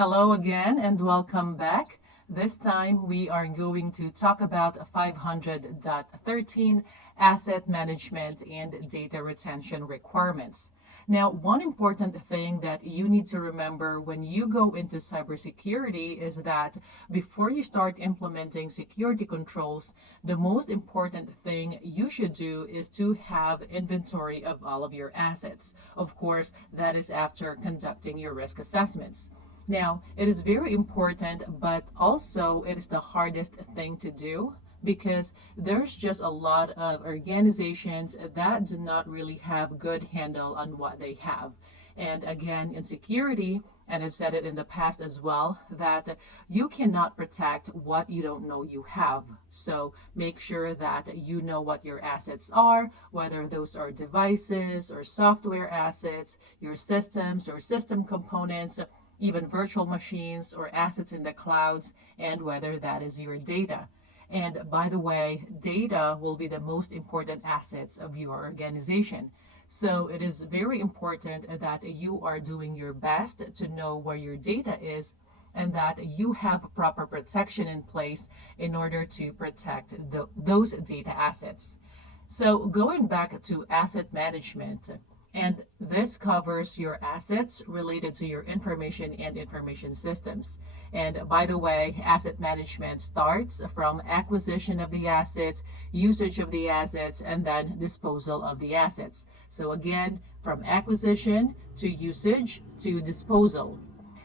Hello again and welcome back. This time we are going to talk about 500.13 asset management and data retention requirements. Now, one important thing that you need to remember when you go into cybersecurity is that before you start implementing security controls, the most important thing you should do is to have inventory of all of your assets. Of course, that is after conducting your risk assessments. Now, it is very important, but also it is the hardest thing to do because there's just a lot of organizations that do not really have good handle on what they have. And again, in security, and I've said it in the past as well, that you cannot protect what you don't know you have. So make sure that you know what your assets are, whether those are devices or software assets, your systems or system components, even virtual machines or assets in the clouds, and whether that is your data. And by the way, data will be the most important assets of your organization. So it is very important that you are doing your best to know where your data is and that you have proper protection in place in order to protect those data assets. So going back to asset management, and this covers your assets related to your information and information systems. And by the way, asset management starts from acquisition of the assets, usage of the assets, and then disposal of the assets. So again, from acquisition to usage to disposal.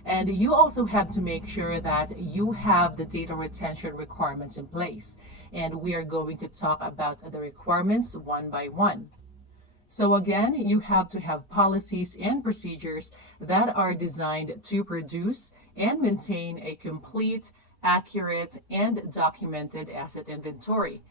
And you also have to make sure that you have the data retention requirements in place. And we are going to talk about the requirements one by one. So again, you have to have policies and procedures that are designed to produce and maintain a complete, accurate, and documented asset inventory.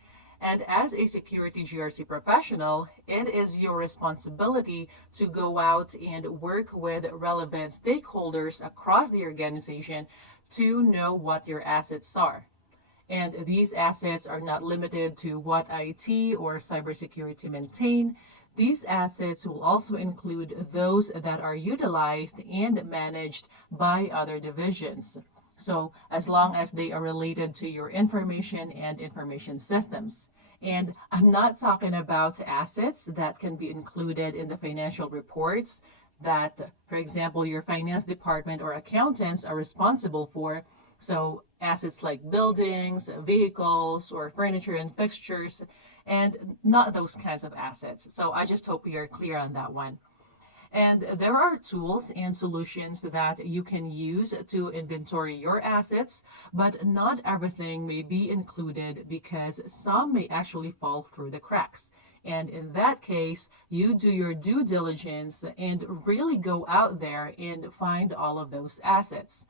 And as a security GRC professional, it is your responsibility to go out and work with relevant stakeholders across the organization to know what your assets are. And these assets are not limited to what IT or cybersecurity maintain. These assets will also include those that are utilized and managed by other divisions. So as long as they are related to your information and information systems. And I'm not talking about assets that can be included in the financial reports that, for example, your finance department or accountants are responsible for. So assets like buildings, vehicles, or furniture and fixtures, and not those kinds of assets. So I just hope you're clear on that one. And there are tools and solutions that you can use to inventory your assets, but not everything may be included because some may actually fall through the cracks. And in that case, you do your due diligence and really go out there and find all of those assets.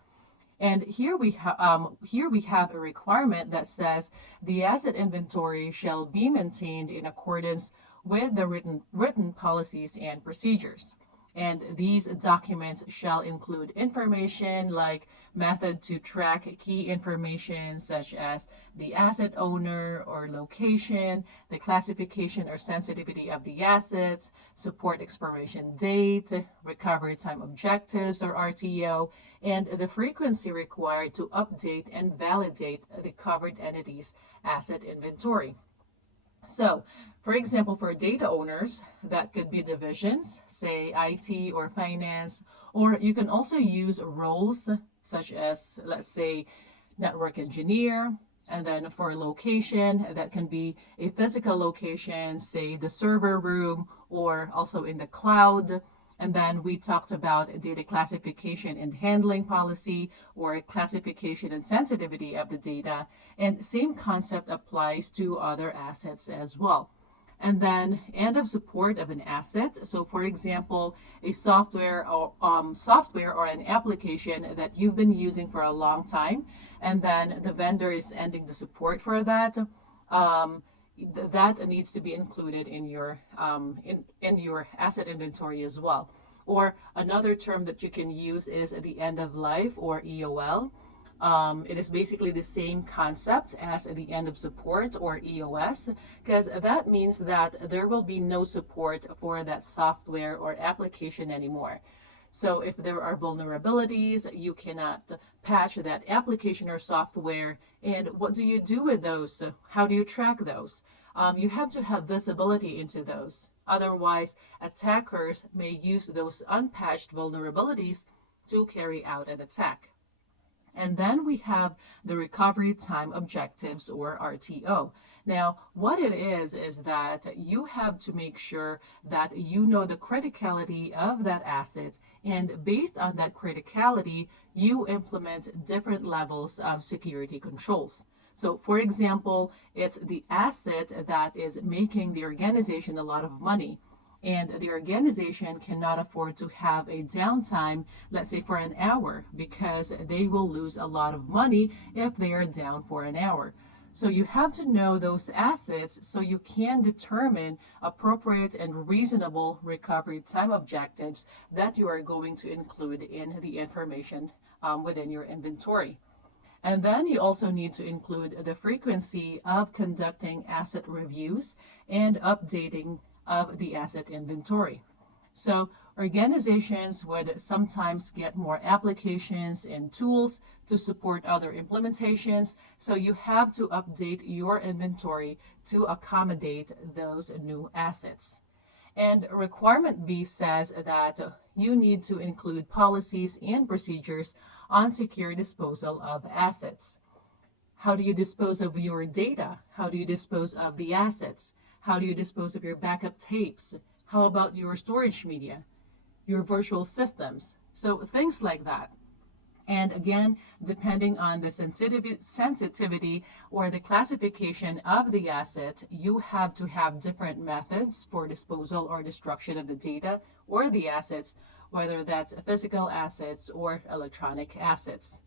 And here we have a requirement that says the asset inventory shall be maintained in accordance with the written policies and procedures. And these documents shall include information like method to track key information such as the asset owner or location, the classification or sensitivity of the assets, support expiration date, recovery time objectives or RTO, and the frequency required to update and validate the covered entity's asset inventory. So, for example, for data owners, that could be divisions, say IT or finance, or you can also use roles such as, let's say, network engineer. And then for location, that can be a physical location, say the server room, or also in the cloud. And then we talked about data classification and handling policy or classification and sensitivity of the data. And same concept applies to other assets as well. And then end of support of an asset. So for example, a software or an application that you've been using for a long time, and then the vendor is ending the support for that. That needs to be included in your asset inventory as well. Or another term that you can use is the end of life or EOL. It is basically the same concept as the end of support or EOS, because that means that there will be no support for that software or application anymore. So if there are vulnerabilities, you cannot patch that application or software. And what do you do with those? How do you track those? You have to have visibility into those. Otherwise, attackers may use those unpatched vulnerabilities to carry out an attack. And then we have the recovery time objectives, or RTO. Now, what it is that you have to make sure that you know the criticality of that asset, and based on that criticality, you implement different levels of security controls. So, for example, it's the asset that is making the organization a lot of money, and the organization cannot afford to have a downtime, let's say for an hour, because they will lose a lot of money if they are down for an hour. So you have to know those assets so you can determine appropriate and reasonable recovery time objectives that you are going to include in the information within your inventory. And then you also need to include the frequency of conducting asset reviews and updating of the asset inventory. So organizations would sometimes get more applications and tools to support other implementations. So you have to update your inventory to accommodate those new assets. And requirement B says that you need to include policies and procedures on secure disposal of assets. How do you dispose of your data? How do you dispose of the assets? How do you dispose of your backup tapes? How about your storage media, your virtual systems? So things like that. And again, depending on the sensitivity or the classification of the asset, you have to have different methods for disposal or destruction of the data or the assets, whether that's physical assets or electronic assets.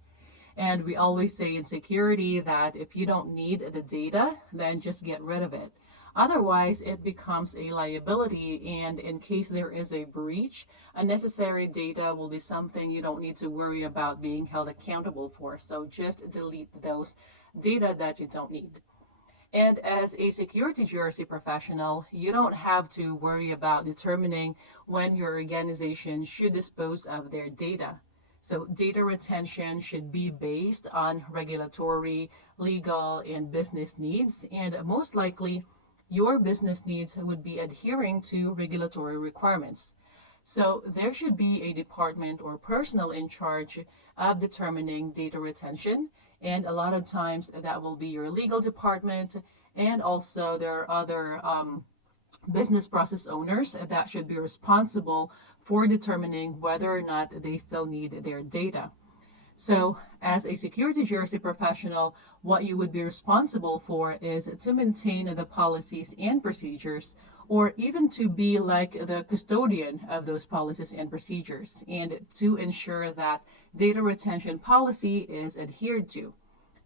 And we always say in security that if you don't need the data, then just get rid of it. Otherwise, it becomes a liability, and in case there is a breach, unnecessary data will be something you don't need to worry about being held accountable for. So just delete those data that you don't need. And as a security GRC professional, you don't have to worry about determining when your organization should dispose of their data. So data retention should be based on regulatory, legal, and business needs, and most likely your business needs would be adhering to regulatory requirements. So there should be a department or personnel in charge of determining data retention, and a lot of times that will be your legal department, and also there are other business process owners that should be responsible for determining whether or not they still need their data. So as a security GRC professional, what you would be responsible for is to maintain the policies and procedures, or even to be like the custodian of those policies and procedures, and to ensure that data retention policy is adhered to.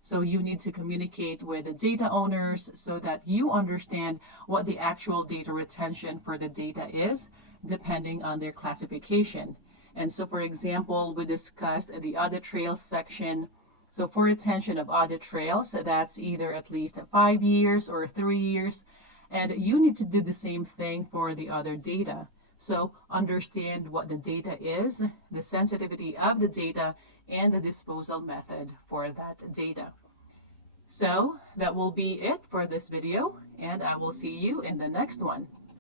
So you need to communicate with the data owners so that you understand what the actual data retention for the data is, depending on their classification. And so, for example, we discussed the audit trails section. So for retention of audit trails, that's either at least 5 years or 3 years. And you need to do the same thing for the other data. So understand what the data is, the sensitivity of the data, and the disposal method for that data. So that will be it for this video, and I will see you in the next one.